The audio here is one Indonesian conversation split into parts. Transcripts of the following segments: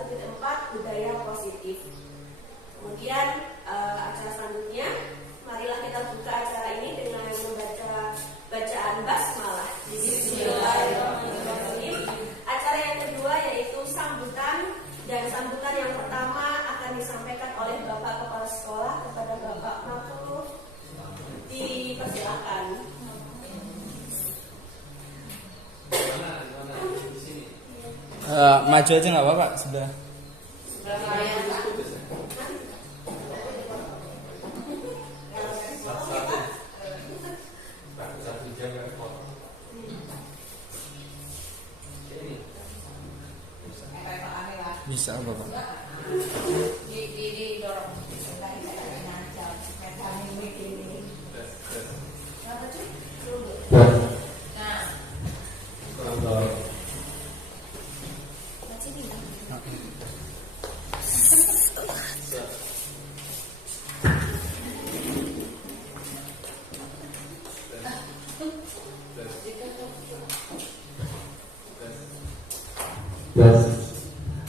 1.4 budaya positif. Kemudian acara selanjutnya, marilah kita buka acara ini dengan membaca bacaan basmalah. Bismillahirrahmanirrahim. Acara yang kedua yaitu sambutan, dan sambutan yang pertama akan disampaikan oleh Bapak Kepala Sekolah kepada Bapak Makhluk. Dipersilakan. Maju aja nggak apa-apa, sudah. Bisa bapak.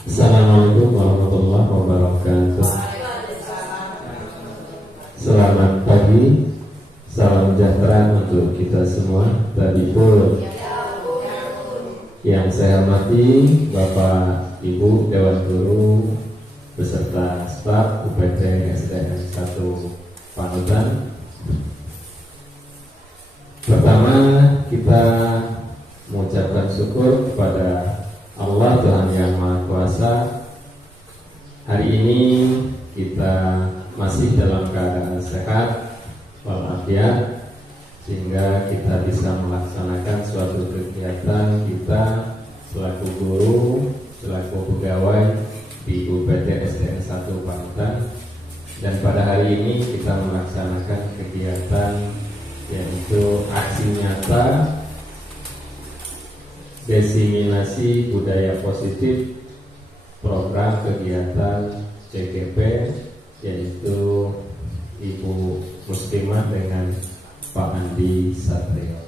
Assalamualaikum warahmatullahi wabarakatuh. Selamat pagi, salam sejahtera untuk kita semua. Tabibul. Yang saya hormati Bapak Ibu Dewan Guru beserta staf UPT SDN 1 Panutan. Pertama, kita mengucapkan syukur kepada Allah Tuhan Yang Maha Kuasa. Hari ini kita masih dalam keadaan sehat walafiat, sehingga kita bisa melaksanakan suatu kegiatan kita selaku guru, selaku pegawai di UPT SDN 1 Panutan. Dan pada hari ini kita melaksanakan kegiatan yaitu aksi nyata diseminasi budaya positif program kegiatan CGP, yaitu Ibu Muslimah dengan Pak Andi Satrio.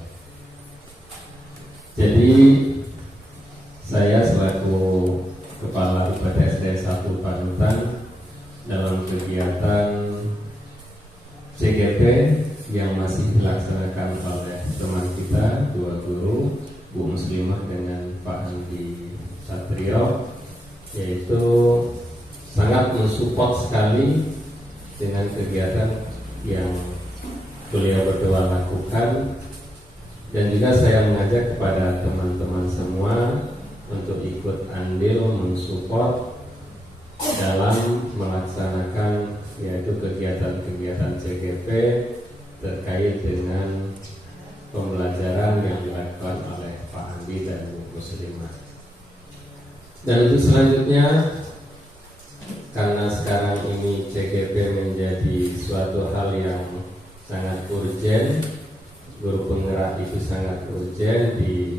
Jadi saya selaku Kepala UPT SD 1 Panutan dalam kegiatan CGP yang masih dilaksanakan oleh teman kita, dua guru, Bu Muslimah dengan Pak Andi Satrio, yaitu sangat mensupport sekali dengan kegiatan yang beliau berdua lakukan. Dan juga saya mengajak kepada teman-teman semua untuk ikut andil mensupport dalam melaksanakan yaitu kegiatan-kegiatan CGP terkait dengan pembelajaran yang dilakukan oleh Pak Andi dan Bu Muslimah. Dan untuk selanjutnya, karena sekarang ini CGP menjadi suatu hal yang sangat urgen, guru penggerak itu sangat urgen di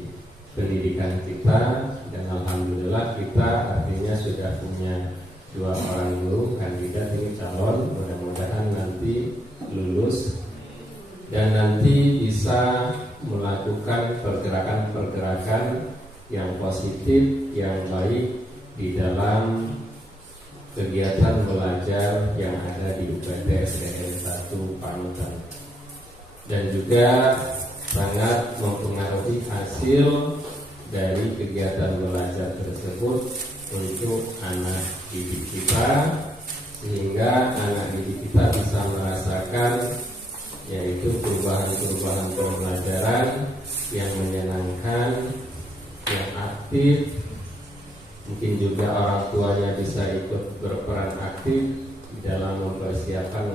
pendidikan kita. Dan alhamdulillah kita artinya sudah punya 2 orang guru kandidat ini calon, mudah-mudahan nanti lulus dan nanti bisa melakukan pergerakan-pergerakan yang positif, yang baik di dalam kegiatan belajar yang ada di UPT SDN 1 Panutan, dan juga sangat mempengaruhi hasil dari kegiatan belajar tersebut untuk anak didik kita, sehingga anak didik kita bisa merasakan yaitu perubahan-perubahan pembelajaran yang menyenangkan, yang aktif. Mungkin juga orang tuanya bisa ikut berperan aktif dalam mempersiapkan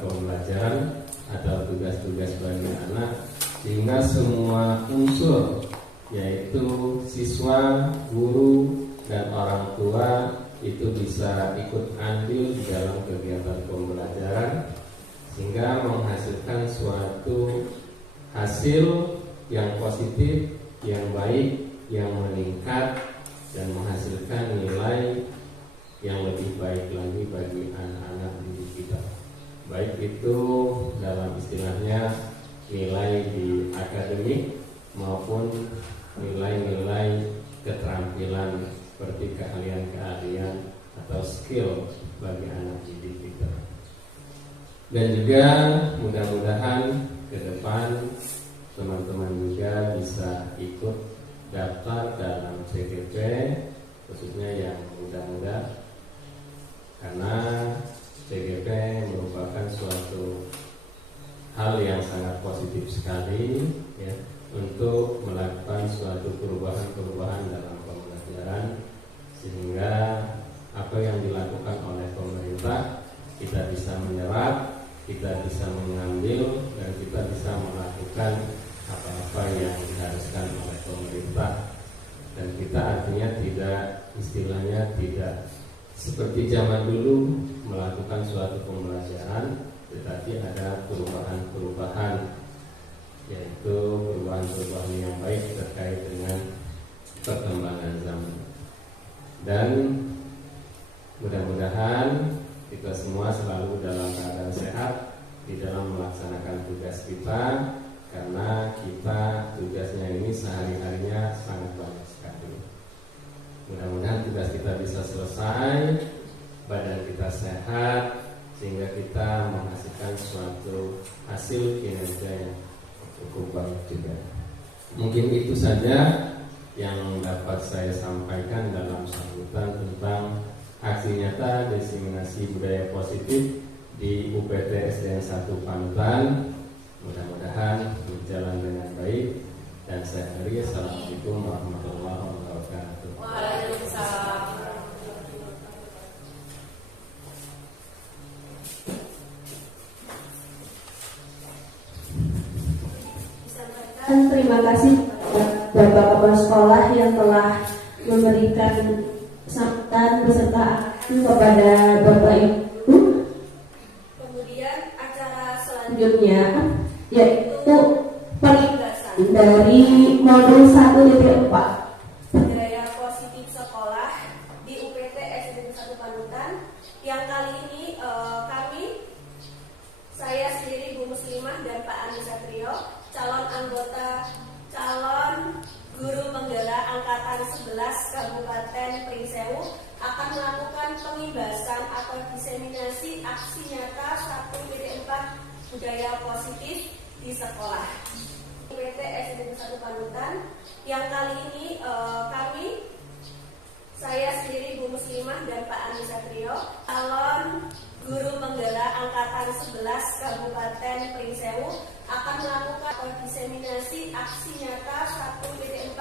pembelajaran atau tugas-tugas bagi anak, sehingga semua unsur yaitu siswa, guru, dan orang tua itu bisa ikut andil di dalam kegiatan pembelajaran, sehingga menghasilkan suatu hasil yang positif, yang baik, yang meningkat, dan menghasilkan nilai yang lebih baik lagi bagi anak-anak didik kita. Baik itu dalam istilahnya nilai di akademik maupun nilai-nilai keterampilan seperti keahlian-keahlian atau skill bagi anak didik kita. Dan juga mudah-mudahan ke depan teman-teman juga bisa ikut daftar dalam CGP, khususnya yang muda-muda, karena CGP merupakan suatu hal yang sangat positif sekali ya, untuk melakukan suatu perubahan-perubahan dalam pembelajaran, sehingga apa yang dilakukan oleh pemerintah kita bisa menyerap, kita bisa mengambil, dan kita bisa melakukan apa-apa yang diharuskan oleh pemerintah. Dan kita artinya tidak, istilahnya tidak seperti zaman dulu melakukan suatu pembelajaran, tetapi ada perubahan-perubahan, yaitu perubahan-perubahan yang baik terkait dengan perkembangan zaman. Dan mudah-mudahan kita semua selalu dalam keadaan sehat di dalam melaksanakan tugas kita, karena kita tugasnya ini sehari-harinya sangat banyak sekali. Mudah-mudahan tugas kita bisa selesai, badan kita sehat, sehingga kita menghasilkan suatu hasil kinerja yang cukup baik juga. Mungkin itu saja yang dapat saya sampaikan dalam sambutan tentang aksi nyata diseminasi budaya positif di UPT SDN 1 Panutan. Mudah-mudahan berjalan dengan baik, dan saya akhiri. Assalamualaikum warahmatullahi wabarakatuh. Waalaikumsalam. Terima kasih Bapak Kepala Sekolah yang telah memberikan sambutan beserta kepada Bapak Ibu. Kemudian acara Selanjutnya yaitu penugasan dari modul 1.4 budaya positif sekolah di UPT SDN 1 Panutan. Yang kali ini saya sendiri Bu Muslimah dan Pak Andi Satrio, calon guru penggerak angkatan 11 Kabupaten Pringsewu, akan melakukan pengibasan atau diseminasi aksi nyata 1.4 budaya positif di sekolah UPT SDN 1 Panutan. Yang kali ini saya sendiri Bu Muslimah dan Pak Andi Satrio, calon guru penggerak angkatan 11 Kabupaten Pringsewu, akan melakukan diseminasi aksi nyata 1.4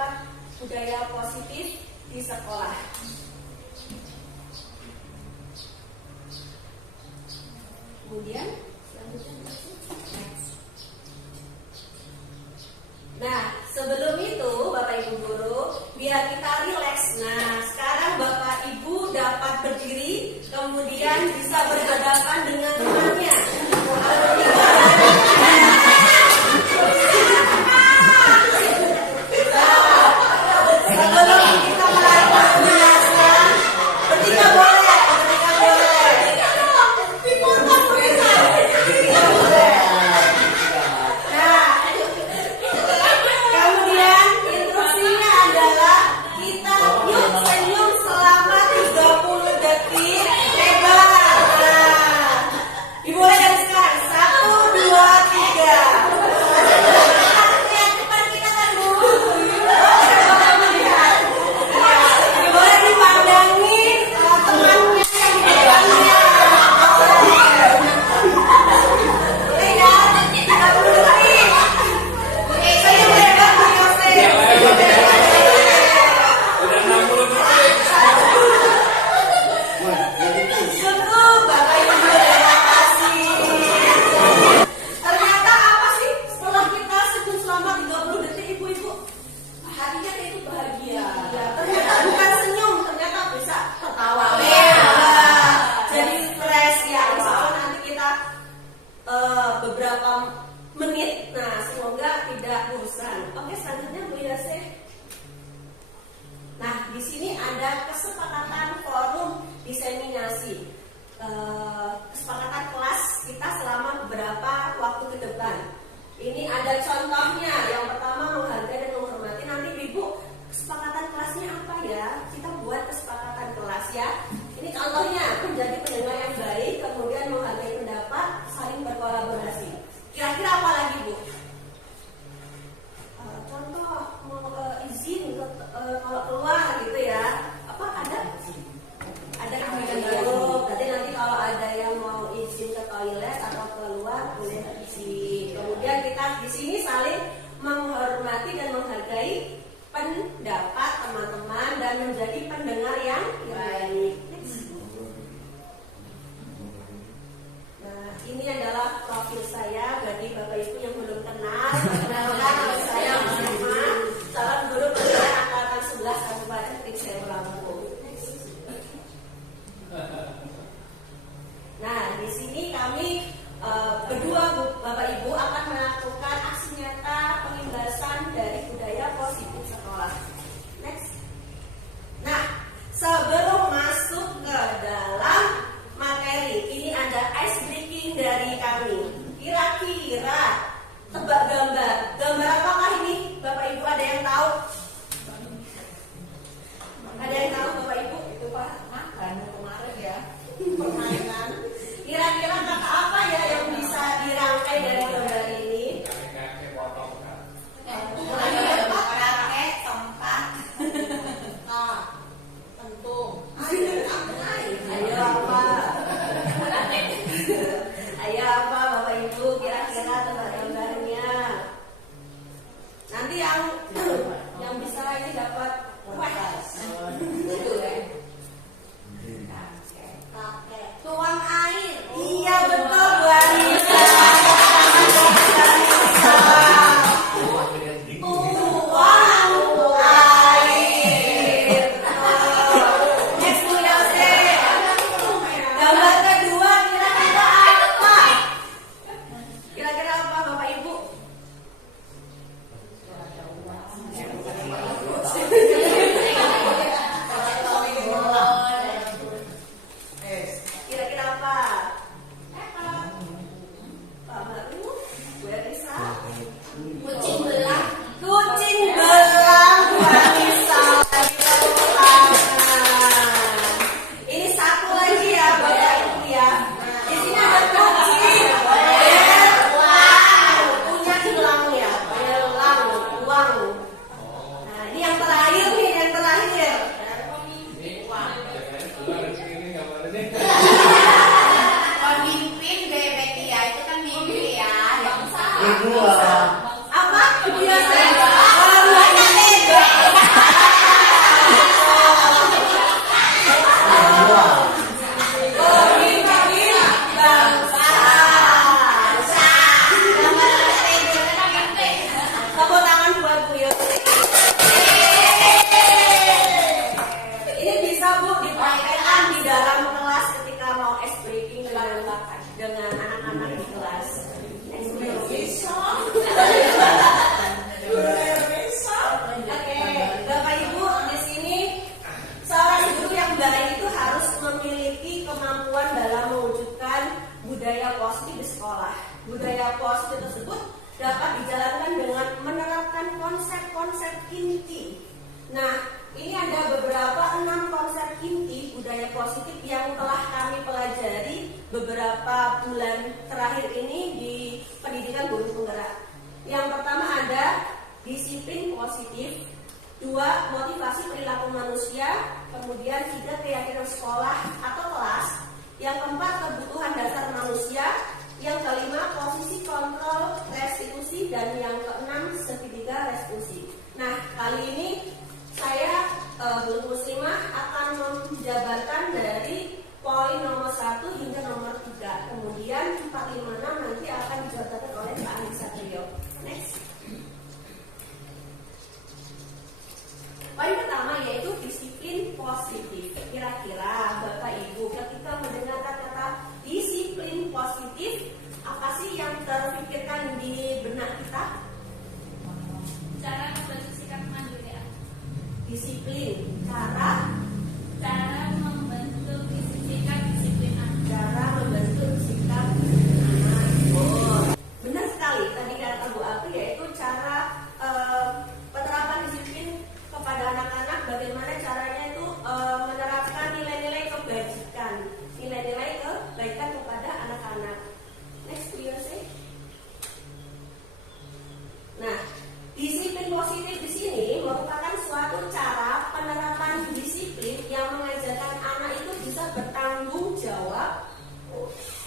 budaya positif di sekolah. Kemudian selanjutnya. Nah, sebelum itu Bapak Ibu guru, biar kita rileks. Nah, sekarang Bapak Ibu dapat berdiri, kemudian bisa berhadapan dengan temannya. Sebelum kita mulai penjelasan, bertiga boleh. Nah, kemudian instruksinya adalah kita yuk senyum selama 30 detik lebar. Nah, dimulai dari sekarang. 1, positif sekolah. Next. Nah, sebelum masuk ke dalam materi, ini ada ice breaking dari kami. Kira-kira tebak gambar. Gambar apakah ini? Bapak Ibu ada yang tahu? Ada yang tahu Bapak Ibu? Itu Pak makan kemarin ya. Permainan. Kira-kira kata apa ya yang bisa dirangkai dari gambar ini? Kakek, tempat. Nah, tentu. Ayo apa? Ayo apa Bapak Ibu? Kira-kira tebak gambarnya. Nanti yang bisa ini dapat itu ya. Tuang air. Iya betul Bu Anissa. Tuang air. Next Bu Yose. Gambar kedua kira-kira apa? Kira-kira apa Bapak Ibu? Kira-kira apa? Pak Baru, Bu Anissa. Kucing belang. Kucing belang Bu Anissa. Ini satu lagi ya Bapak Ibu ya. Di sini ada kucing. Belang. Punya belang ya. Belang. Uang. Nah ini yang terakhir nih, yang terakhir. Pemimpin Bebekia itu kan mimpi ya. Apa? Biasa. Warnanya beda. Pemimpin bangsa. Tepuk tangan buat Bu Yose. Ini bisa Bu dipraktekkan di dalam kelas ketika mau ice breaking dengan anak-anak di kelas. Oke, Bapak Ibu di sini seorang guru yang baik itu harus memiliki kemampuan dalam mewujudkan budaya positif di sekolah. Budaya positif tersebut dapat dijalankan dengan menerapkan konsep-konsep inti. Nah, ini ada beberapa 6 konsep inti budaya positif yang telah kami pelajari beberapa bulan terakhir ini di pendidikan guru penggerak. Yang pertama ada disiplin positif, 2 motivasi perilaku manusia, kemudian 3 keyakinan sekolah atau kelas, yang keempat kebutuhan dasar manusia, yang kelima posisi kontrol restitusi, dan yang keenam segitiga restitusi. Nah, kali ini saya guru muslimah akan menjabarkan dari poin nomor 1 hingga nomor 3. Kemudian 4, 5, 6 nanti akan dijabarkan oleh Pak Anissa Trio. Next. Poin pertama yaitu disiplin positif. Kira-kira Bapak Ibu ketika mendengar kata disiplin positif, apa sih yang terpikirkan di benak kita? Cara membentuk sikap kemandirian. Disiplin, cara membentuk sikap disiplinan. cara membentuk sikap anak. Oh, benar sekali. Tadi kata Bu Api yaitu cara penerapan disiplin kepada anak-anak. Bagaimana caranya itu menerapkan nilai-nilai kebajikan, nilai-nilai kebaikan kepada anak-anak. Next, Bu Yose. Nah, disiplin positif di sini merupakan suatu cara penerapan disiplin yang mengajarkan anak itu bisa bertanggung jawab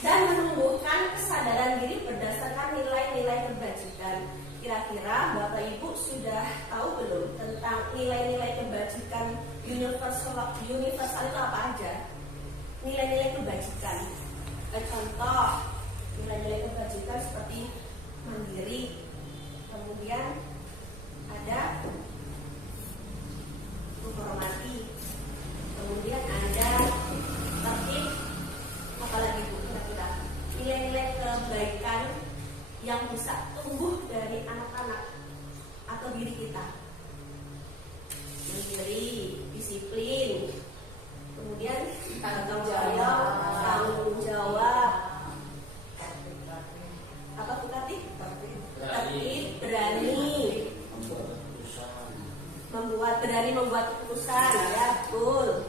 dan menumbuhkan kesadaran diri berdasarkan nilai-nilai kebajikan. Kira-kira Bapak Ibu sudah tahu belum tentang nilai-nilai kebajikan universal itu apa aja? Nilai-nilai kebajikan. Contoh, nilai-nilai kebajikan seperti mandiri, kemudian ada menghormati, kemudian ada tertib, apalagi Bu kira-kira nilai-nilai kebaikan yang bisa tumbuh dari anak-anak atau diri kita. berani membuat keputusan, ya betul.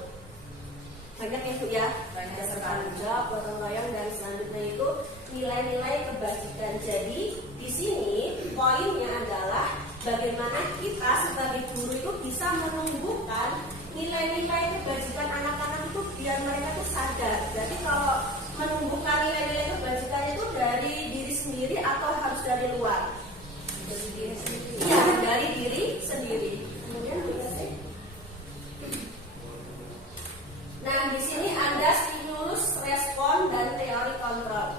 Banyak ya Bu ya, ada bertanggung jawab, gotong royong, dan selanjutnya itu nilai-nilai kebajikan. Jadi di sini poinnya adalah bagaimana kita sebagai guru itu bisa menumbuhkan nilai-nilai kebajikan anak-anak itu biar mereka itu sadar. Jadi kalau menumbuhkan nilai-nilai kebajikan itu dari diri sendiri atau harus dari luar? Dari diri sendiri. Ya, dari diri sendiri. Kemudian nah, di sini ada stimulus, respon, dan teori kontrol.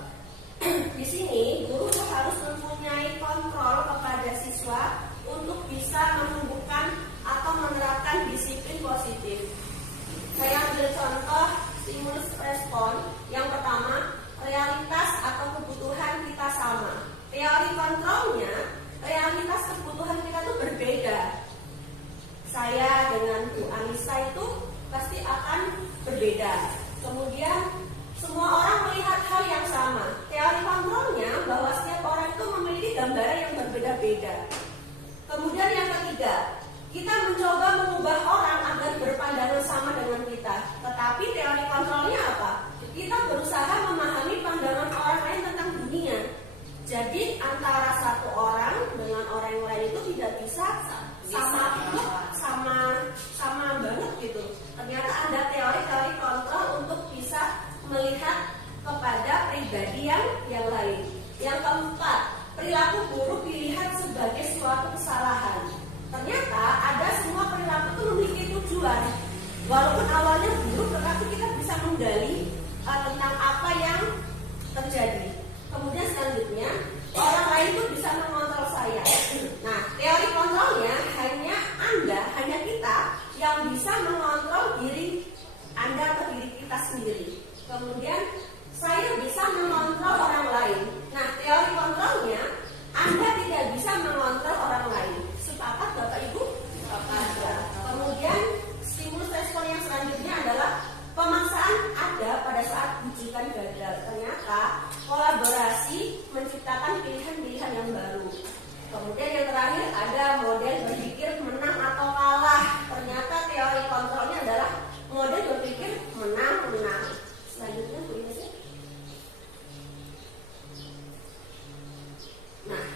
Di sini guru harus mempunyai kontrol kepada siswa untuk bisa menumbuhkan atau menerapkan disiplin positif. Saya ambil contoh stimulus respon. Yang pertama, realitas atau kebutuhan kita sama. Teori kontrolnya, realitas kebutuhan kita itu berbeda. Saya dengan Bu Anissa itu pasti akan berbeda. Kemudian semua orang melihat hal yang sama. Teori kontrolnya bahwa setiap orang itu memiliki gambaran yang berbeda-beda. Kemudian yang ketiga, kita mencoba mengubah orang agar berpandangan sama dengan kita. Tetapi teori kontrolnya apa? Kita berusaha memahami pandangan orang lain tentang dunia. Jadi antara satu orang dengan orang yang lain itu tidak bisa sama banget gitu. Ternyata ada teori-teori kontrol untuk bisa melihat kepada pribadi yang lain. Yang keempat, perilaku buruk dilihat sebagai suatu kesalahan. Ternyata ada semua perilaku itu memiliki tujuan. Walaupun awalnya buruk, tetapi kita bisa menggali tentang apa yang terjadi. Kemudian selanjutnya, orang lain itu bisa mengontrol saya. Nah, teori kontrolnya hanya kita yang bisa mengontrol diri Anda atau diri kita sendiri. Kemudian saya bisa mengontrol orang lain. Nah, teori kontrolnya Anda tidak bisa mengontrol orang lain. Sepakat Bapak Ibu? Sepakat. Kemudian stimulus respon yang selanjutnya adalah pemaksaan ada pada saat bujukan gagal. Ternyata kolaborasi menciptakan pilihan-pilihan yang baru. Kemudian yang terakhir ada model berpikir menang atau kalah. Ternyata teori kontrolnya adalah model berpikir menang-menang. Selanjutnya Bu Ines. Nah,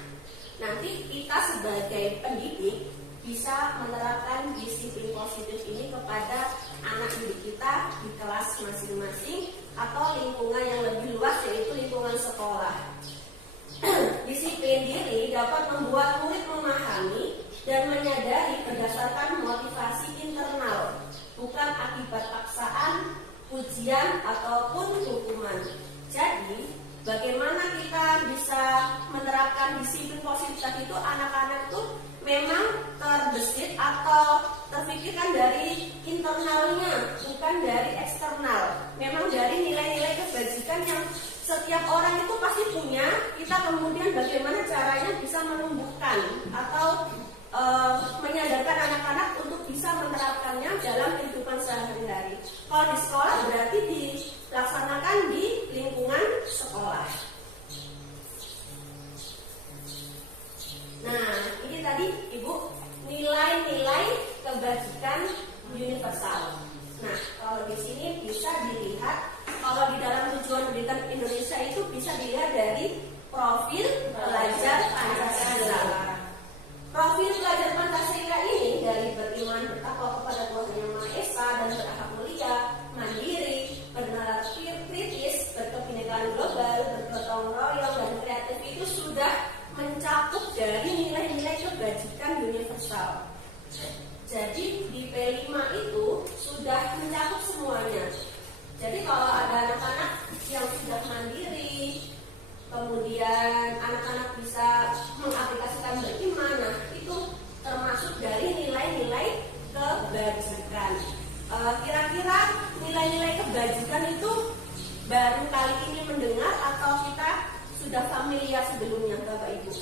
nanti kita sebagai pendidik bisa menerapkan disiplin positif ini kepada anak didik kita di kelas masing-masing atau lingkungan yang lebih luas, yaitu lingkungan sekolah. Disiplin diri dapat membuat murid memahami dan menyadari berdasarkan motivasi internal, bukan akibat paksaan, ujian, ataupun hukuman. Jadi, bagaimana kita bisa menerapkan disiplin positif tadi itu? Anak-anak itu memang terbesit atau terpikirkan dari internalnya, bukan dari eksternal. Memang dari nilai-nilai kebajikan yang setiap orang itu pasti punya. Kita kemudian bagaimana caranya bisa menumbuhkan atau menyadarkan anak-anak untuk bisa menerapkannya dalam kehidupan sehari-hari. Kalau di sekolah berarti dilaksanakan di lingkungan sekolah. Nah, ini tadi Ibu nilai-nilai kebajikan universal. Nah, kalau di sini bisa dilihat, kalau di dalam tujuan pendidikan Indonesia itu bisa dilihat dari profil pelajar Pancasila. Profil pelajar Pancasila ini dari beriman bertakwa kepada Tuhan Yang Maha Esa dan berakhlak mulia, mandiri, bernalar kritis, berkebinekaan global, bergotong royong, dan kreatif itu sudah mencakup dari nilai-nilai kebajikan universal. Jadi di P5 itu sudah mencakup semuanya. Jadi kalau ada anak-anak yang sudah mandiri, kemudian anak-anak bisa mengaplikasikan beriman, nah itu termasuk dari nilai-nilai kebajikan. Kira-kira nilai-nilai kebajikan itu baru kali ini mendengar atau kita sudah familiar sebelumnya, Bapak Ibu?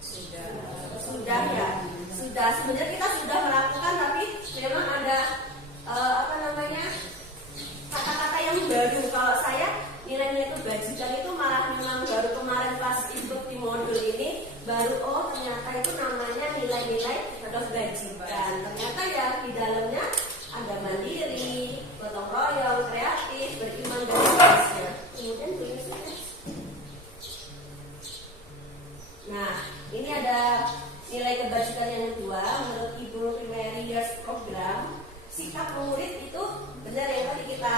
Sudah ya. Sudah. Sebenarnya kita sudah melakukan, tapi memang ada kata-kata yang baru. Kalau saya nilai-nilai kebajikan itu malah memang baru kemarin pas ikut di modul ini baru ternyata itu namanya nilai-nilai kebajikan. Ternyata ya di dalamnya ada mandiri, gotong royong, kreatif, beriman dan seterusnya. Kemudian tulis sukses. Nah, ini ada nilai kebajikan yang kedua menurut Ibu Primary Years Program. Sikap murid itu benar yang tadi kita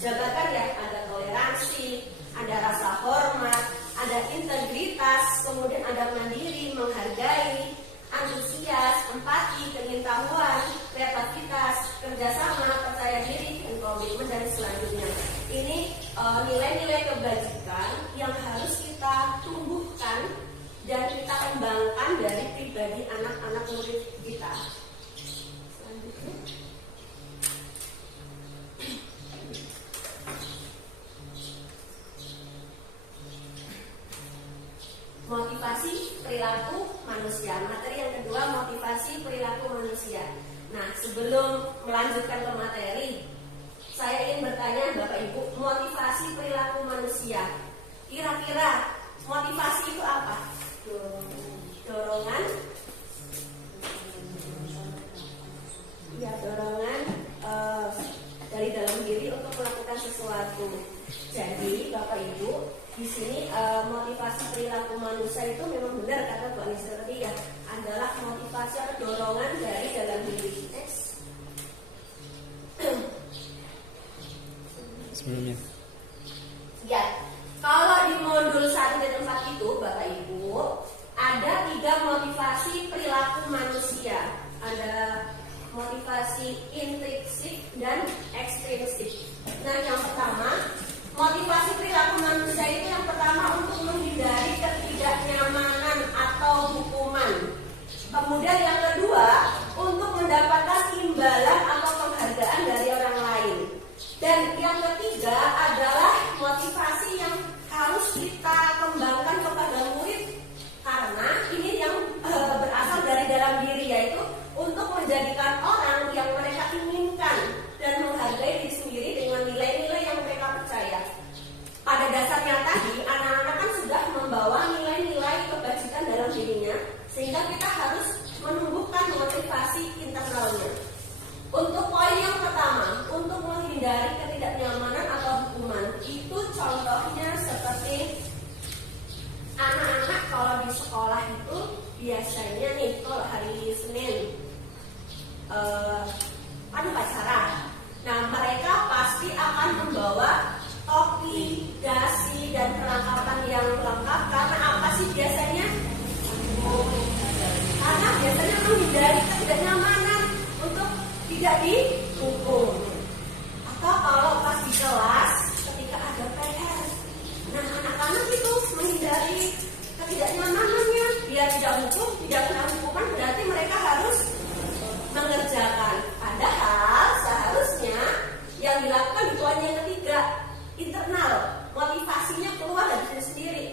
jabarkan ya, ada toleransi, ada rasa hormat, ada integritas, kemudian ada mandiri, menghargai, antusias, empati, keingintahuan, kreativitas, kerjasama, percaya diri, dan komitmen dan selanjutnya. Ini nilai-nilai kebajikan yang harus kita tumbuhkan dan kita kembangkan dari pribadi anak-anak murid kita. Selanjutnya. Motivasi perilaku manusia. Materi yang kedua, motivasi perilaku manusia. Nah, sebelum melanjutkan ke materi, saya ingin bertanya Bapak Ibu, motivasi perilaku manusia. Kira-kira motivasi itu apa? Dorongan. Ya, dorongan dari dalam diri untuk melakukan sesuatu. Jadi, Bapak Ibu, di sini motivasi perilaku manusia itu memang benar kata Bu Anissa tadi ya, adalah motivasi atau dorongan dari dalam diri. Sebelumnya. Ya, kalau di modul 1 dan 4 itu Bapak Ibu ada 3 motivasi perilaku manusia. Ada motivasi intrinsik dan ekstrinsik. Nah, yang pertama, motivasi perilaku manusia itu yang pertama untuk menghindari ketidaknyamanan atau hukuman. Kemudian yang kedua, untuk mendapatkan imbalan atau penghargaan dari orang lain. Dan yang ketiga adalah motivasi yang harus kita kembangkan kepada murid, karena ini yang berasal dari dalam diri, yaitu untuk menjadikan orang yang mereka inginkan dan menghargai diri sendiri dengan nilai-nilai yang mereka percaya. Pada dasarnya tadi, anak-anak kan sudah membawa nilai-nilai kebajikan dalam dirinya, sehingga kita harus menumbuhkan motivasi internalnya. Untuk poin yang pertama, untuk menghindari ketidaknyamanan atau hukuman, itu contohnya seperti anak-anak kalau di sekolah itu biasanya nih, kalau hari Senin ada upacara. Nah, mereka pasti akan membawa topi, dasi, dan perlengkapan yang lengkap. Karena apa sih biasanya? Karena biasanya menghindari ketidaknyamanan untuk tidak dihukum. Atau kalau pas di kelas ketika ada PR, nah anak-anak itu menghindari ketidaknyamanannya, biar tidak hukum, tidak kena hukuman, berarti mereka harus mengerjakan. Padahal seharusnya yang dilakukan itu hanya yang ketiga, internal, motivasinya keluar dari diri sendiri.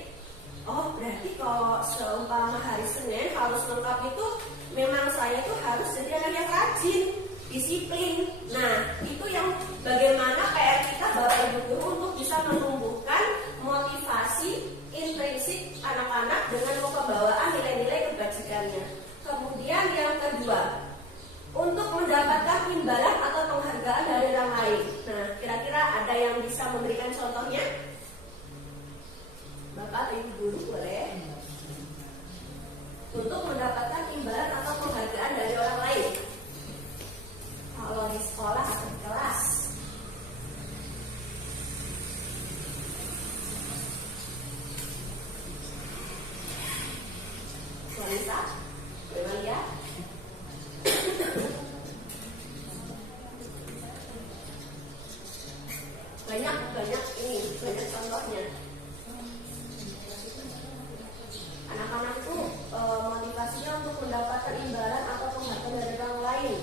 Oh, berarti kalau seumpama hari Senin harus lengkap itu, memang saya itu harus jadi anak yang rajin, disiplin. Nah, itu yang bagaimana PR kita Bapak Ibu Guru untuk bisa menumbuhkan motivasi intrinsik anak-anak dengan pembawaan nilai-nilai kebajikannya. Kemudian yang kedua, untuk mendapatkan imbalan atau penghargaan dari orang lain. Nah, kira-kira ada yang bisa memberikan contohnya? Bapak atau Ibu Guru boleh. Untuk mendapatkan imbalan atau penghargaan dari orang lain. Kalau di sekolah atau di kelas. Wanita, Maria. banyak contohnya. Anak-anak itu motivasinya untuk mendapatkan imbalan atau penghargaan dari orang lain.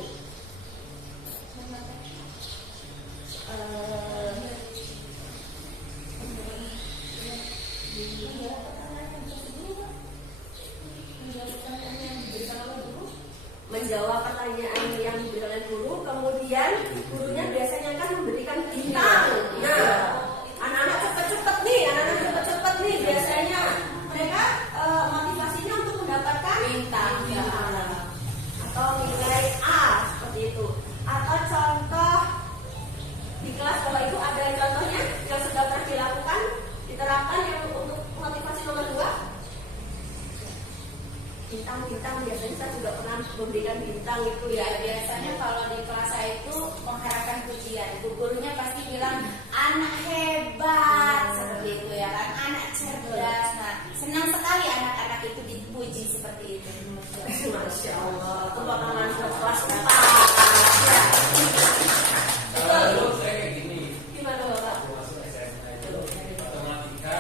Menjawab pertanyaan yang diberikan oleh guru, kemudian gurunya biasanya kan memberikan bintang. Nah, anak-anak cepet-cepet nih, biasanya mereka motivasinya untuk mendapatkan bintang. bintang, biasanya saya juga pernah memberikan bintang itu Ya ya. biasanya kalau di kelas saya itu mengharapkan pujian, gurunya pasti bilang anak hebat seperti itu ya kan, anak cerdas. Nah senang sekali anak-anak itu dipuji seperti itu. Masya Allah, itu bakalan ke kelas 4 ya. Kalau saya kayak gini, Gimana Bapak? masuk SMA itu matematika.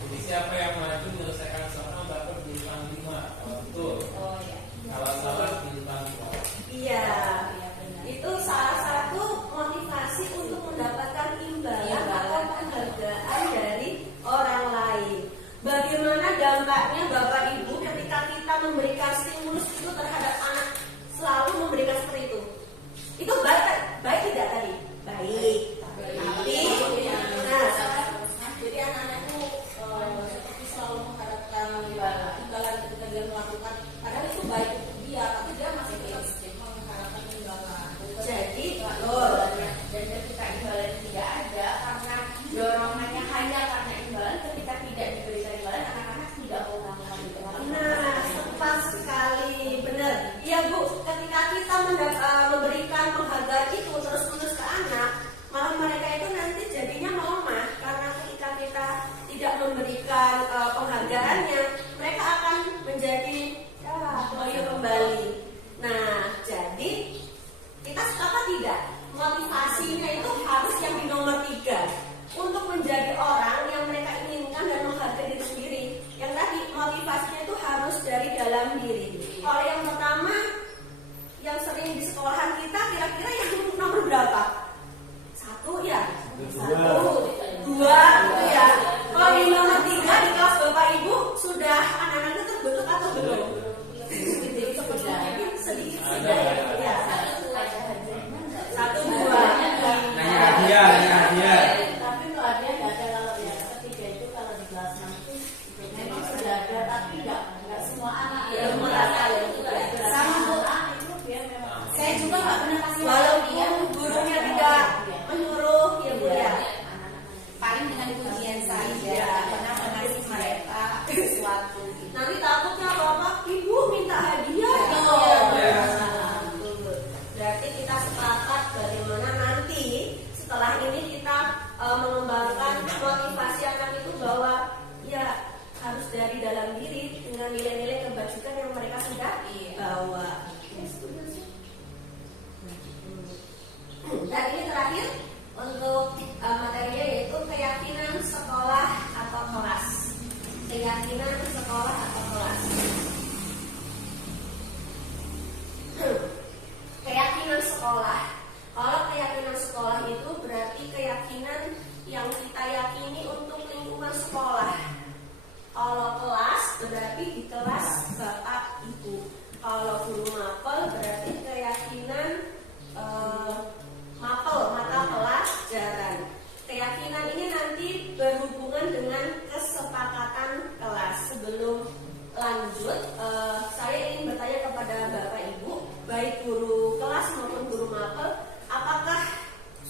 Jadi siapa yang maju menyelesaikan soal dapat bintang 5. Kalau betul, Oh ya. kalau salah bintang 2. Iya, itu salah satu motivasi untuk mendapatkan imbalan atau penghargaan dari orang lain. Bagaimana dampaknya Bapak Ibu ketika kita memberikan stimulus itu terhadap anak, selalu memberikan seperti itu? Itu baik tidak tadi? Baik. Tapi, Jadi anak-anak itu seperti selalu mengharapkan imbalan ketika dia melakukan, padahal itu baik untuk dia, tapi dia masih tetap mengharapkan imbalan. jadi Dan ketika imbalan tidak ada, karena dorongannya hanya karena imbalan, ketika tidak diberikan imbalan, anak-anak tidak mau melakukan itu. nah, tepat sekali, benar. Iya Bu, ketika kita memberikan penghargaan itu terus-menerus ke anak, malah mereka itu nanti jadinya melemah karena ketika kita tidak memberikan penghargaannya, mereka akan menjadi loyo kembali. Nah, jadi kita sepakat tidak? Motivasinya itu harus yang di nomor 3 untuk menjadi orang yang mereka inginkan dan menghargai diri sendiri. Yang tadi motivasinya itu harus dari dalam diri. Kalau yang pertama, yang sering di sekolahan kita, kira-kira yang nomor berapa? 1 ya? 2 gitu ya. Kalau di nomor 3 di kelas Bapak Ibu sudah anak-anak itu terbentuk atau belum? Sedikit saja ya. 1, 2. Nanya hadiah. Tapi kalau ada nggak ada, kalau yang ketiga itu kalau di kelas 6 itu memang sudah ada, tapi nggak semua anak Ya, merata ya. sama doa itu dia memang. Saya juga nggak pernah kasih Walaupun gurunya tidak menyuruh ya Bu ya. paling dengan pujian saja, karena mengasih mereka sesuatu. Nanti takutnya Bapak Ibu minta hadiah. Ya. Berarti kita sepakat bagaimana nanti setelah ini kita mengembangkan motivasi anak itu bahwa ya harus dari dalam diri dengan nilai-nilai kebajikan yang mereka sudah bawa. Dan ini terakhir untuk materinya yaitu keyakinan sekolah atau kelas. Keyakinan sekolah atau kelas. Keyakinan sekolah. Kalau keyakinan sekolah itu berarti keyakinan yang kita yakini untuk lingkungan sekolah. Kalau kelas berarti di kelas Bapak Ibu. Kalau guru mapel berarti keyakinan mapel mata pelajaran. Keyakinan ini nanti berhubungan dengan kesepakatan kelas. Sebelum lanjut, saya ingin bertanya kepada Bapak Ibu, baik guru kelas maupun guru mapel, apakah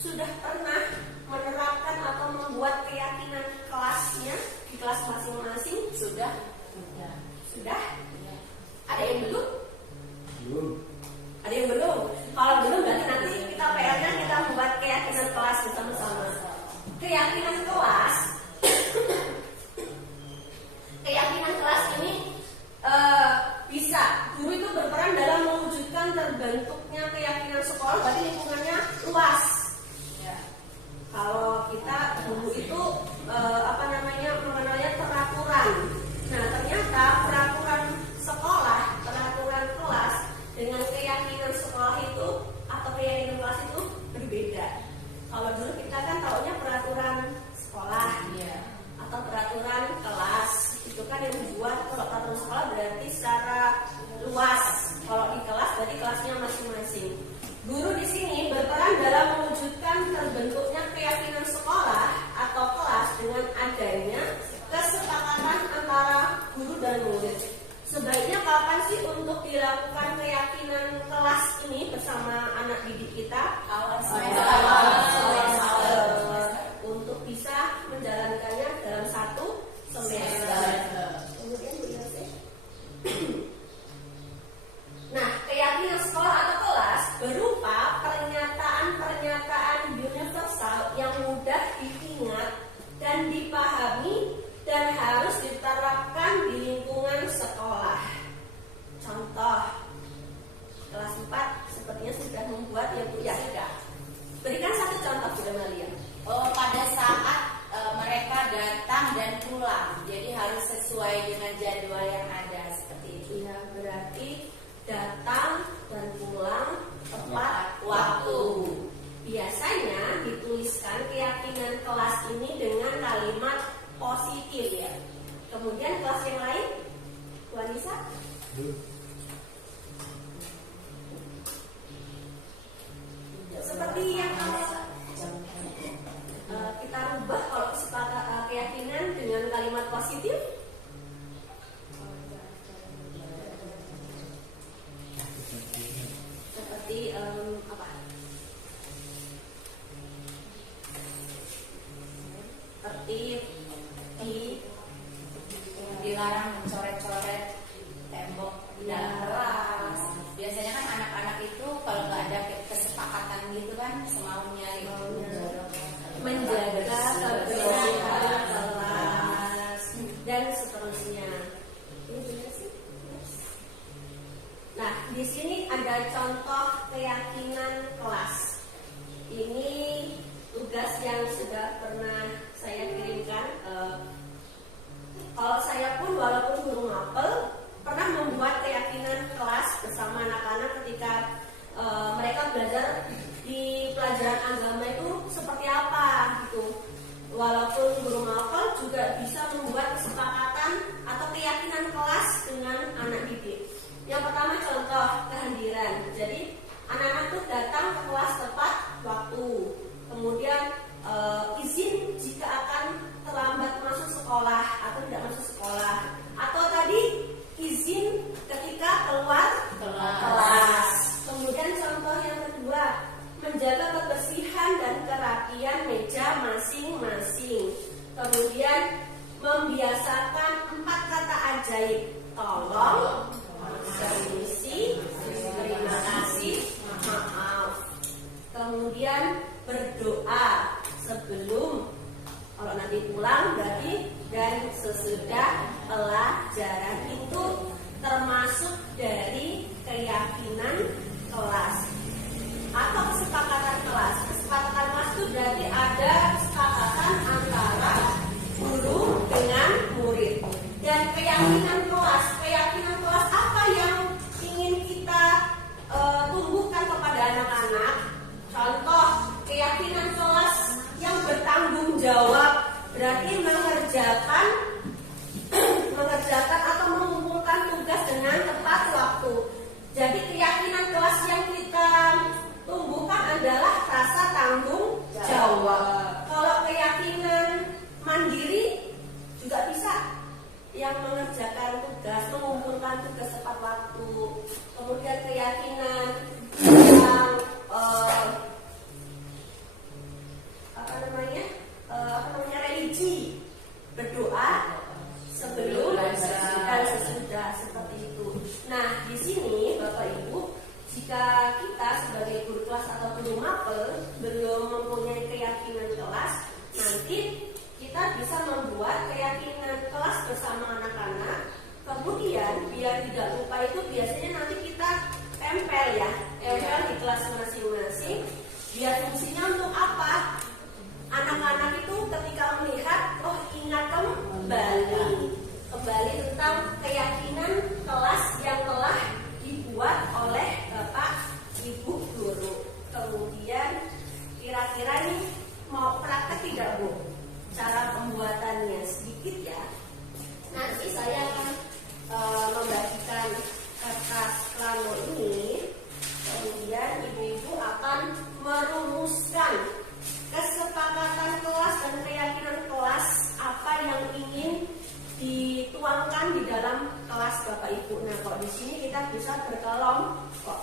sudah pernah menerapkan atau membuat keyakinan kelasnya di kelas masing-masing? Sudah? Ada yang belum? Ada yang belum? Kalau belum, berarti nanti kita PR-nya kita membuat keyakinan kelas bersama-sama. Keyakinan kelas, keyakinan kelas ini bisa guru itu berperan dalam mewujudkan terbentuknya keyakinan sekolah, berarti lingkungannya luas. Kalau kita guru itu mengenalnya peraturan. Nah, ternyata peraturan sekolah, peraturan kelas dengan keyakinan sekolah itu atau keyakinan kelas itu berbeda. Kalau dulu kita kan taunya peraturan sekolah atau peraturan kelas. Itu kan yang dibuat. Kalau peraturan sekolah berarti secara luas. Kalau di kelas berarti kelasnya masing-masing. Guru di sini berperan dalam mewujudkan terbentuknya keyakinan sekolah atau kelas dengan adanya kesepakatan antara guru dan murid. Sebaiknya kapan sih untuk dilakukan keyakinan kelas ini bersama anak didik kita? Awal semester. Untuk bisa menjalankannya dalam 1 semester. Kemudian Bu Yose. Seperti yang kita rubah kalau keyakinan dengan kalimat positif. Seperti apa? Tertib, dilarang mencoret-coret tembok di dalam kelas. Biasanya kan anak-anak itu kalau nggak ada kesepakatan gitu kan semaunya gitu. menjaga kebersihan kelas dan seterusnya. Ini benar sih? Nah, di sini ada contoh keyakinan kelas. Ini tugas yang sudah pernah saya kirimkan. Kalau saya pun walaupun guru mapel pernah membuat keyakinan kelas bersama anak-anak ketika mereka belajar di pelajaran agama itu seperti apa gitu. Walaupun guru mapel juga bisa membuat kesepakatan atau keyakinan kelas dengan anak didik. Yang pertama contoh kehadiran. Jadi anak-anak tuh datang ke kelas tepat waktu. Kemudian izin jika akan terlambat masuk sekolah atau tidak masuk sekolah. Atau tadi izin ketika keluar kelas. Kemudian contoh yang kedua, menjaga kebersihan dan kerapian meja masing-masing. Kemudian membiasakan 4 kata ajaib. Tolong, permisi, terima kasih, maaf. Kemudian berdoa sebelum, kalau nanti pulang berarti, dan sesudah pelajaran. Itu termasuk dari keyakinan kelas atau kesepakatan kelas. Kesepakatan kelas itu berarti ada kesepakatan antara guru dengan murid. Dan keyakinan kelas apa yang ingin kita tumbuhkan kepada anak-anak? Contoh keyakinan kelas yang bertanggung jawab, berarti mengerjakan atau mengumpulkan tugas dengan tepat waktu. Jadi keyakinan kelas yang kita tumbuhkan adalah rasa tanggung jawab. Kalau keyakinan mandiri juga bisa, yang mengerjakan tugas, mengumpulkan tugas tepat waktu. Kemudian keyakinan yang religi, berdoa sebelum dan sesudah, seperti itu. Nah, di sini Bapak Ibu, jika kita sebagai guru kelas atau guru mapel belum mempunyai keyakinan kelas, nanti kita bisa membuat keyakinan kelas bersama anak-anak. Kemudian biar tidak lupa itu biasanya nanti kita tempel di kelas masing-masing. Biar fungsinya untuk apa? Anak-anak itu ketika melihat, oh ingat kembali tentang keyakinan kelas yang telah dibuat oleh Bapak Ibu guru. Kemudian kira-kira ini mau praktek tidak Bu? Cara pembuatannya sedikit ya. Nanti saya akan membagikan kertas plano ini. Kemudian ibu-ibu akan merumuskan kesepakatan kelas dan keyakinan kelas apa yang ingin dituangkan di dalam kelas Bapak Ibu. Nah, kok di sini kita bisa berkelompok.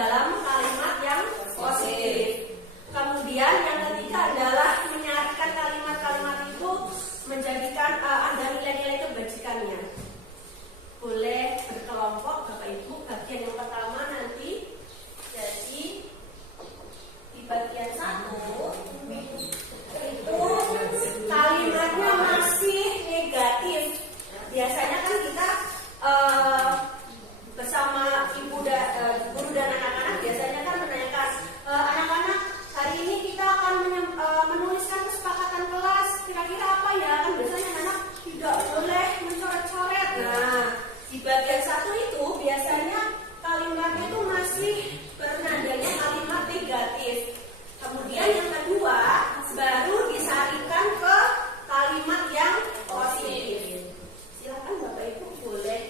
dalam kalimat yang positif. Kemudian yang ketiga adalah menyarikan kalimat-kalimat itu menjadikan ada nilai-nilai kebajikannya. Boleh berkelompok Bapak Ibu. Bagian yang pertama nanti, jadi di bagian 1 itu kalimatnya masih negatif. Biasanya kan kita bersama guru dan anak-anak biasanya kan menanyakan, anak-anak hari ini kita akan menuliskan kesepakatan kelas, kira-kira apa ya? Kan biasanya anak tidak boleh mencoret-coret. Nah, di bagian 1 itu biasanya kalimatnya itu masih bernadanya kalimat negatif. Kemudian yang kedua baru disarikan ke kalimat yang positif. Silakan Bapak Ibu boleh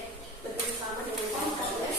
bersama dengan kita ya.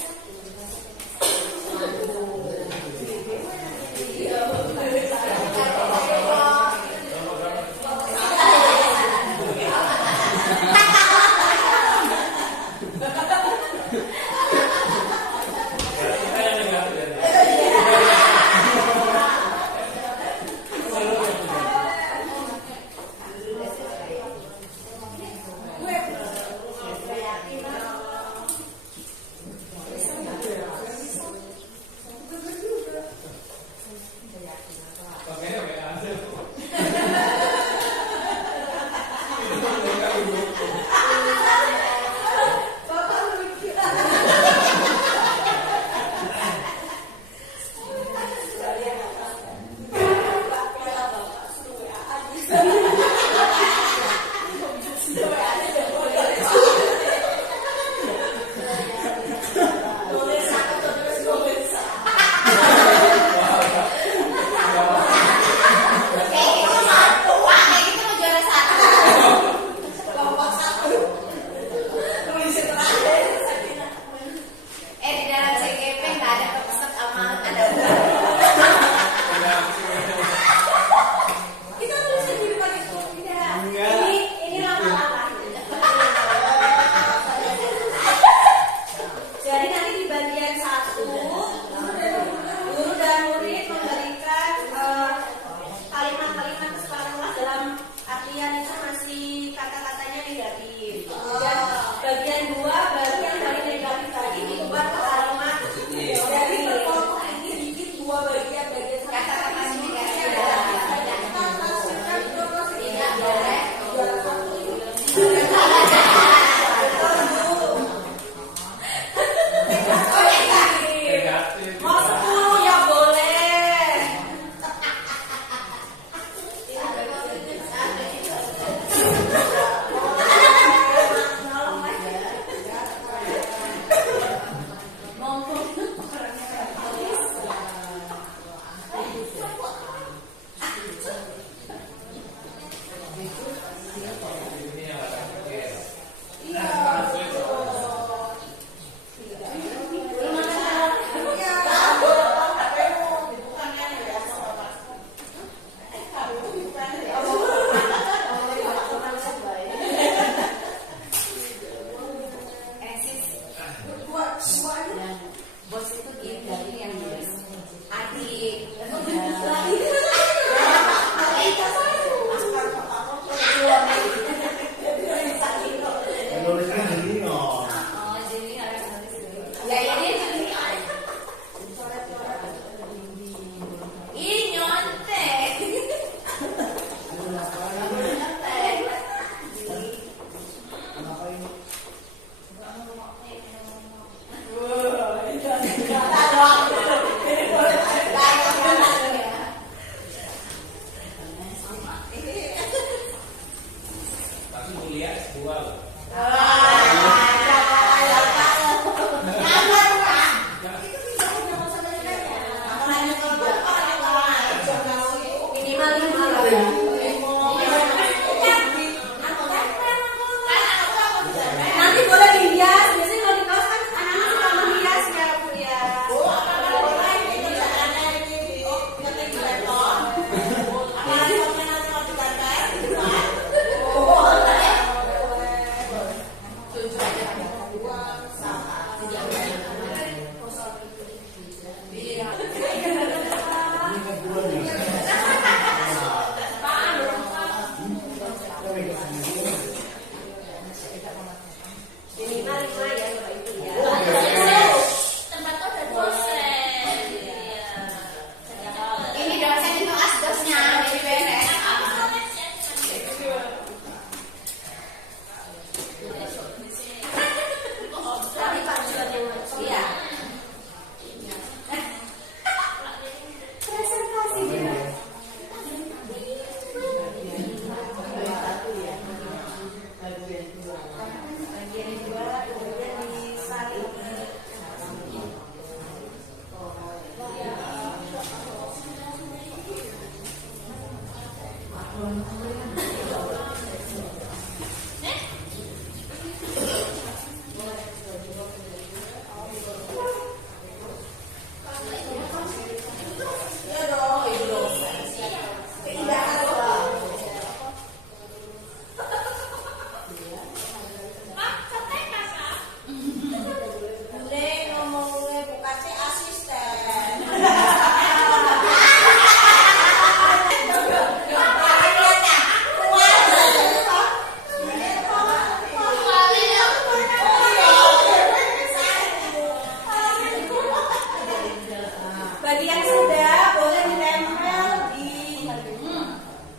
Bagi yang sudah boleh ditempel di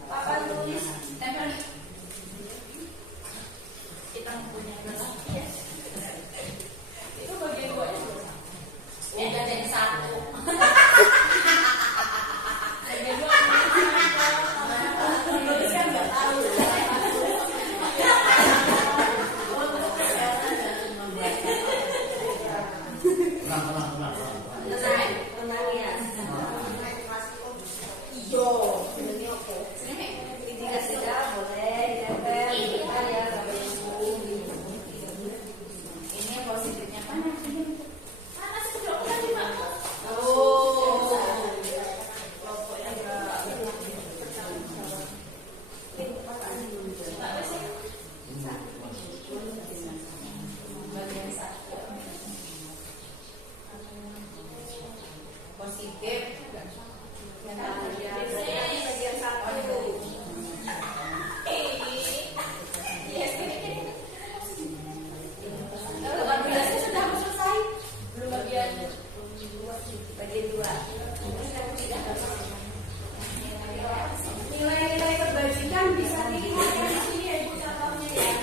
papan tulis. Tempel nih. Kita punya itu bagian dua ya. Udah jadi satu. Bagian dua. Tulis kan nggak tahu. Tenang ya. Iyo. Ini oke. Tidak sudah boleh ditempel. Kita ya sampai Ini positifnya mana? Mana sih udah dimakan? Bagian satu. Positif. bagian satu. Biasanya sudah selesai. Belum bagian Bagian dua. Nilai-nilai kebajikan bisa dilihat di sini ya ibu contohnya ya.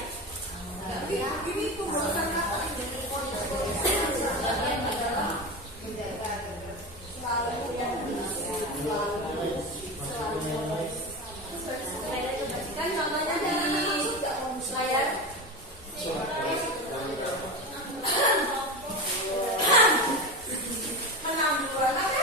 Ini pembahasan apa? Nilai kebajikan contohnya di layar. Menambah kan?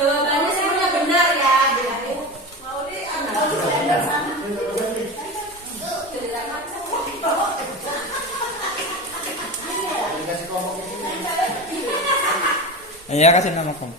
Jawabannya semuanya benar ya. Mau di Iya, kasih nama kamu.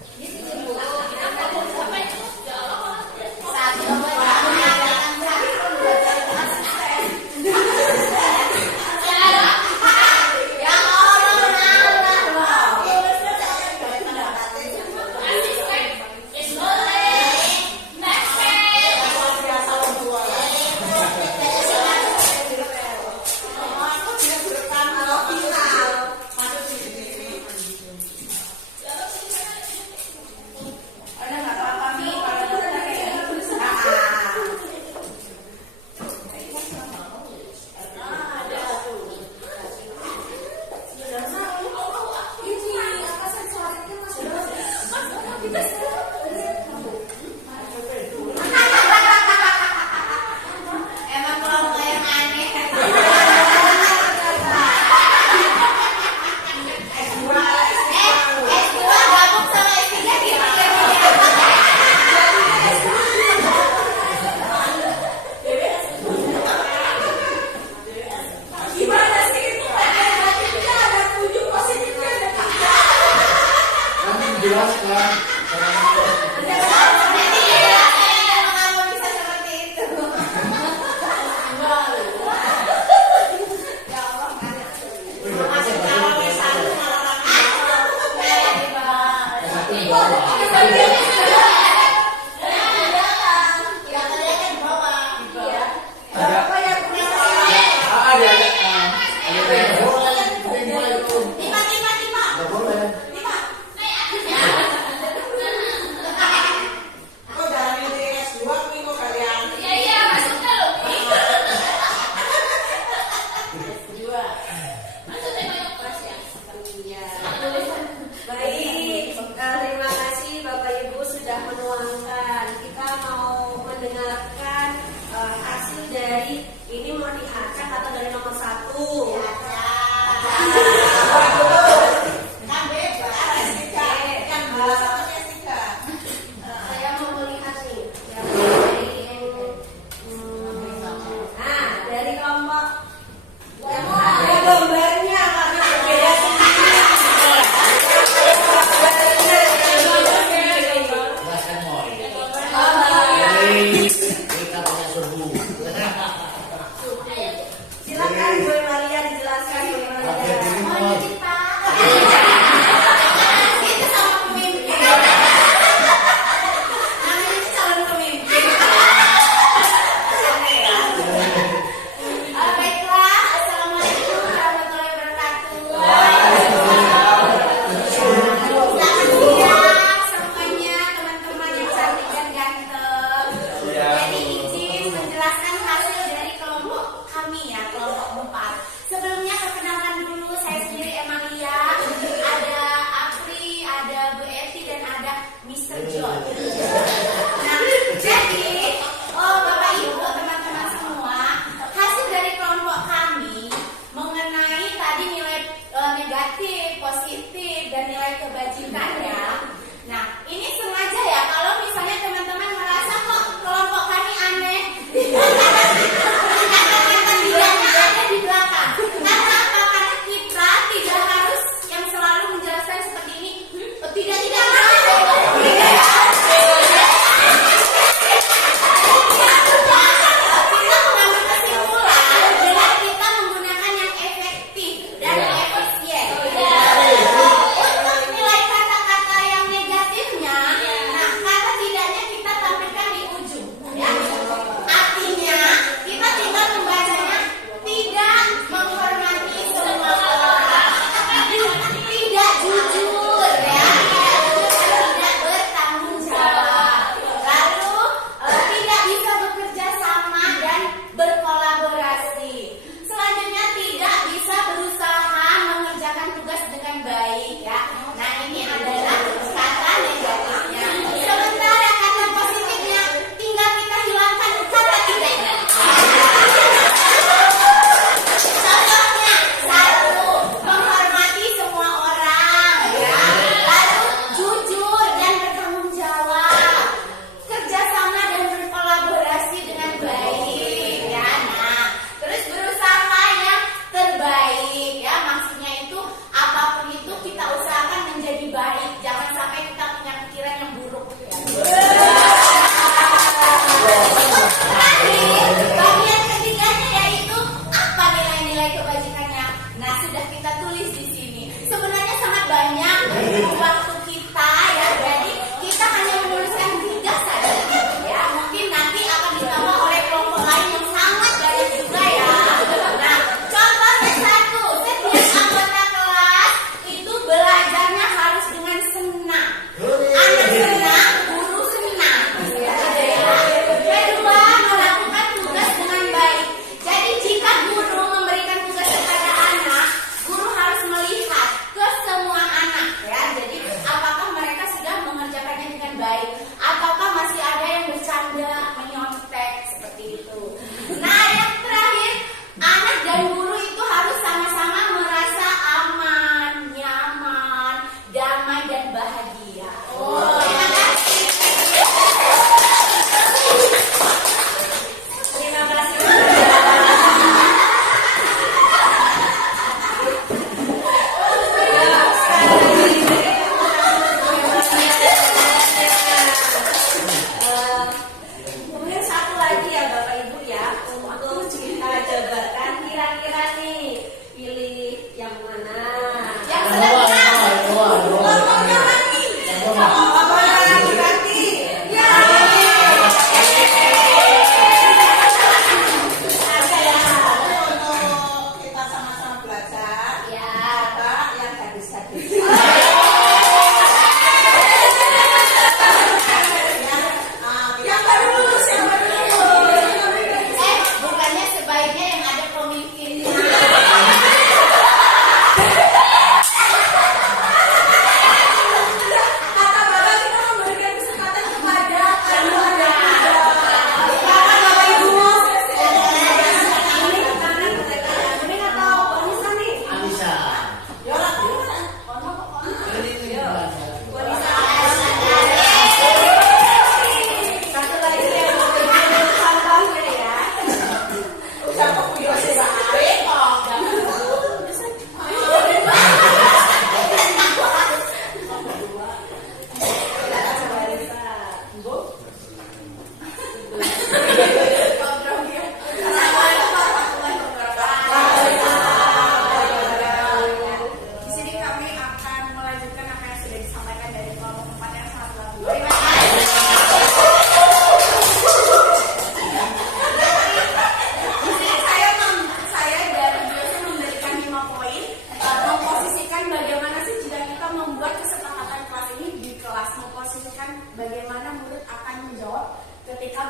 dari ini mau diacak atau dari nomor 1? Kan bebas, kan bola satunya tiga. Saya mau melihat nih yang dari dari kelompok yang ada gambarnya karena beda Silakan Bu Maria dijelaskan Bu Maria.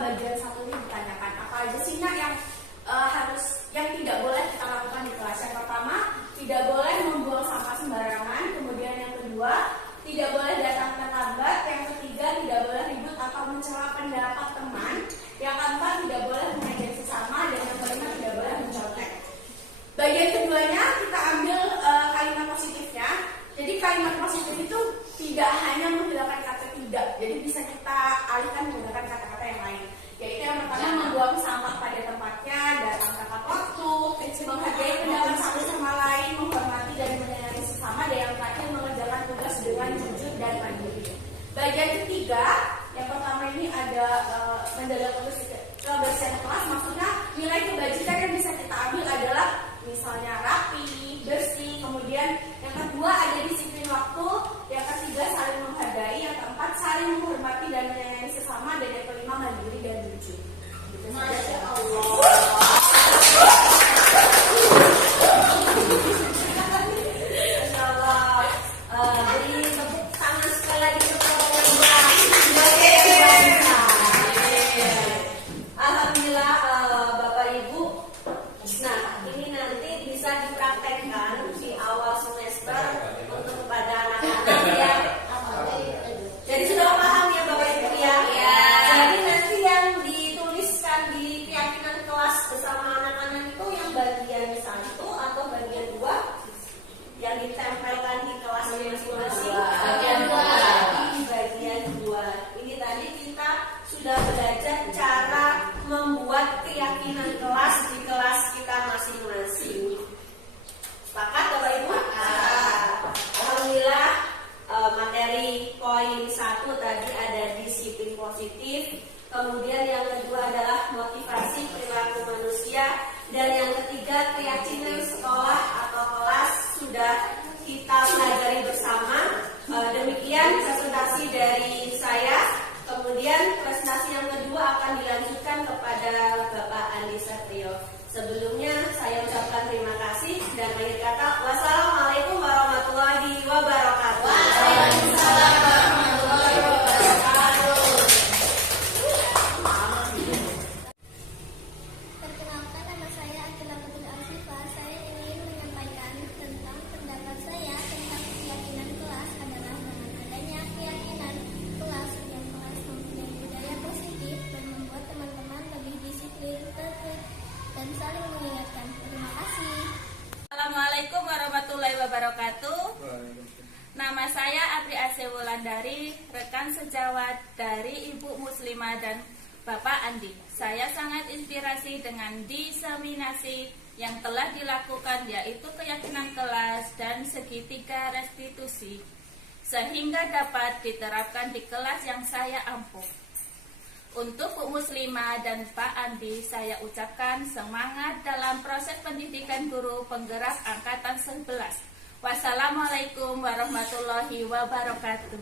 bagian satu ini ditanyakan apa aja sih nak yang tidak boleh kita lakukan di kelas. Yang pertama, tidak boleh membuang sampah sembarangan. Kemudian yang kedua, tidak boleh datang terlambat. Yang ketiga, tidak boleh ribut atau mencela pendapat teman. Yang keempat, tidak boleh mengejek sesama. Dan yang kelima, tidak boleh mencontek. Bagian keduanya kita ambil kalimat positifnya. Jadi kalimat positif itu tidak hanya menggunakan kata tidak, jadi bisa kita alihkan menggunakan kata-kata yang lain. Yaitu yang pertama, membuang sampah pada tempatnya, datang tepat waktu, menghargai pendapat satu sama lain, menghormati dan menyayangi sesama, dan yang terakhir mengerjakan tugas dengan jujur dan mandiri. Bagian ketiga, yang pertama ini ada menjaga kebersihan kelas, maksudnya nilai kebajikan yang bisa kita ambil adalah misalnya rapi, bersih. Kemudian yang kedua ada disiplin waktu, yang ketiga saling menghargai, yang keempat saling menghormati dan menyayangi sesama, dan yang kelima mandiri dan jujur. Gitu saja. Masya Allah. Masya Allah. Beri tepuk tangan sekali lagi untuk Alhamdulillah, Bapak Ibu. Nah, ini nanti bisa dipraktekkan di awal semester untuk kepada anak-anak ya. Jadi sudah paham ya Bapak Ibu ya? Jadi nanti yang dituliskan di keyakinan kelas bersama anak-anak itu yang bagian 1 atau bagian 2 yang ditempelkan di kelas masing-masing. Bagian 2. Di bagian 2. Ini tadi kita sudah belajar cara membuat keyakinan kelas di kelas kita masing-masing. Sepakat Bapak Ibu? Alhamdulillah, materi poin 1 tadi ada disiplin positif. Kemudian yang kedua adalah motivasi perilaku manusia. Dan yang ketiga, keyakinan sekolah atau kelas sudah kita pelajari bersama. Demikian presentasi dari saya. Kemudian presentasi yang kedua akan dilanjutkan kepada Bapak Andi Satrio. Sebelumnya saya ucapkan terima kasih dan akhir kata wassalamualaikum warahmatullahi wabarakatuh. Waalaikumsalam warahmatullahi wabarakatuh. Perkenalkan, nama saya Akila Putri Alfifah. Saya ingin menyampaikan tentang pendapat saya tentang keyakinan kelas adalah dengan adanya keyakinan kelas mempunyai budaya positif dan membuat teman-teman lebih disiplin, tertib, dan saling mengingatkan. Terima kasih. Assalamualaikum warahmatullahi wabarakatuh. Nama saya Apri Ase Wulandari, rekan sejawat dari Ibu Muslimah dan Bapak Andi. Saya sangat inspirasi dengan diseminasi yang telah dilakukan, yaitu keyakinan kelas dan segitiga restitusi, sehingga dapat diterapkan di kelas yang saya ampuh. Untuk Bu Muslimah dan Pak Andi, saya ucapkan semangat dalam proses pendidikan guru penggerak angkatan 11. Wassalamualaikum warahmatullahi wabarakatuh.